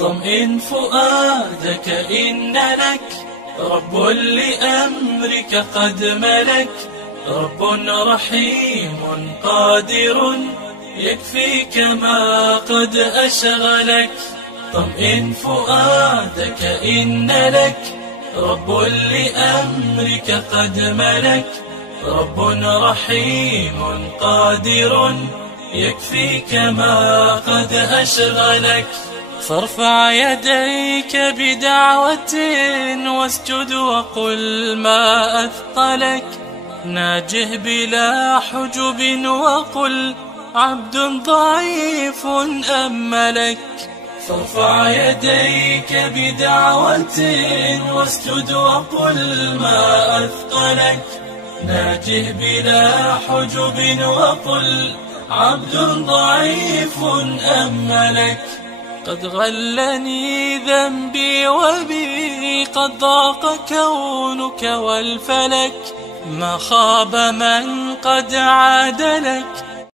طمئن فؤادك إن لك رب لأمرك قد ملك، رب رحيم قادر يكفيك ما قد أشغلك. طمئن فؤادك إن لك رب لأمرك قد ملك، رب رحيم قادر يكفيك ما قد أشغلك. فارفع يديك بدعوة واسجد وقل ما أثقلك، ناجه بلا حجب وقل عبد ضعيف أملك. فارفع يديك بدعوة واسجد وقل ما أثقلك، ناجه بلا حجب وقل عبد ضعيف أملك. قد غلني ذنبي وبي قد ضاق كونك والفلك، ما خاب من قد عادلك